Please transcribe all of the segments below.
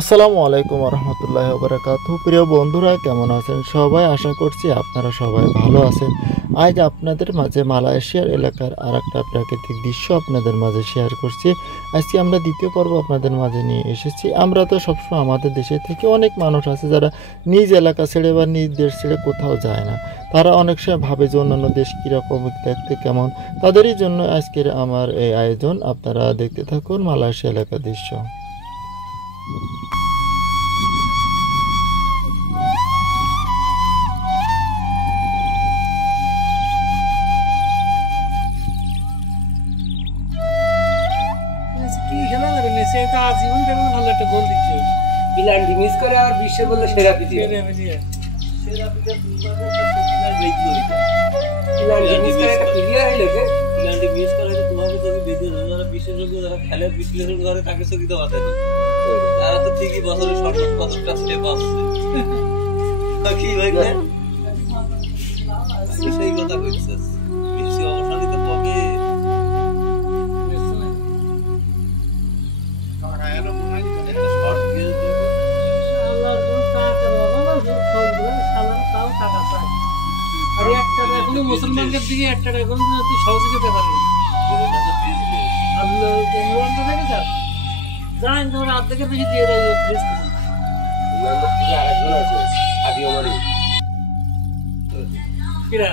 আসসালামু আলাইকুম রহমতুল্লাহ বারাকাতু। প্রিয় বন্ধুরা, কেমন আছেন সবাই? আশা করছি আপনারা সবাই ভালো আছেন। আজ আপনাদের মাঝে মালয়েশিয়ার এলাকার আর একটা প্রাকৃতিক দৃশ্য আপনাদের মাঝে শেয়ার করছি। আজকে আমরা দ্বিতীয় পর্ব আপনাদের মাঝে নিয়ে এসেছি। আমরা তো সবসময় আমাদের দেশে থেকে অনেক মানুষ আছে যারা নিজ এলাকা ছেড়ে বা নিজ দেশ ছেড়ে কোথাও যায় না। তারা অনেক সময় ভাবে যে অন্যান্য দেশ কীরকম, দেখতে কেমন। তাদেরই জন্য আজকের আমার এই আয়োজন। আপনারা দেখতে থাকুন মালয়েশিয়া এলাকার দৃশ্য। কি খেলা করে মেসি তো আজীবন কেমন ভালো একটা গোল দিচ্ছে। ইংল্যান্ড মিস করে আর বিশ্ব বললে সেরা পৃথিবী সেরা মিলিয়ে সেরা পৃথিবী ইংল্যান্ড মিস করে একটা প্লেয়ার হইলো কে ইংল্যান্ড মিস করে তোমাকে যদি বেঁধে দেয় যারা বিশেষজ্ঞ যারা খেলে বিশ্লেষণ করে তাকে চকিত বাঁধে না। তারা তো ঠিকই বছরের সঠিক কতটা স্টেপ আসছে কি ভাই সেই কথা কইছিস বেশি অবসানিত কবে মুসলমানদের দিকে একটা এখন তুই সহযোগিতা পারবি জানেন তোমার হাত থেকে বেশি দিয়ে দেয় আরেকজন আছে আদিও মারি কিরা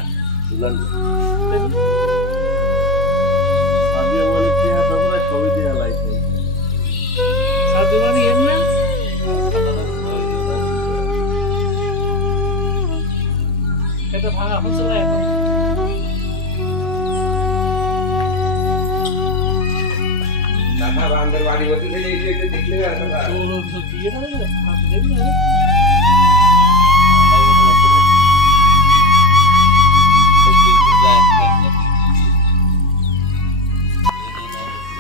আদিও মানে কি হয় তোমরা ছবি দিয়ে লাইছে সাধু মানে এর না এটা ভাঙা হচ্ছে না এখন টাকা বান্ধের বাড়ি বসে একটু দেখলে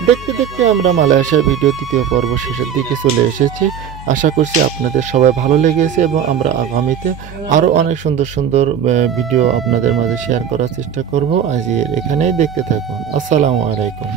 দেখতে দেখতে আমরা মালয়েশিয়ার ভিডিও তৃতীয় পর্ব শেষের দিকে চলে এসেছি। আশা করছি আপনাদের সবাই ভালো লেগেছে এবং আমরা আগামীতে আরও অনেক সুন্দর সুন্দর ভিডিও আপনাদের মাঝে শেয়ার করার চেষ্টা করব। আজ এখানেই দেখতে থাকুন। আসসালামু আলাইকুম।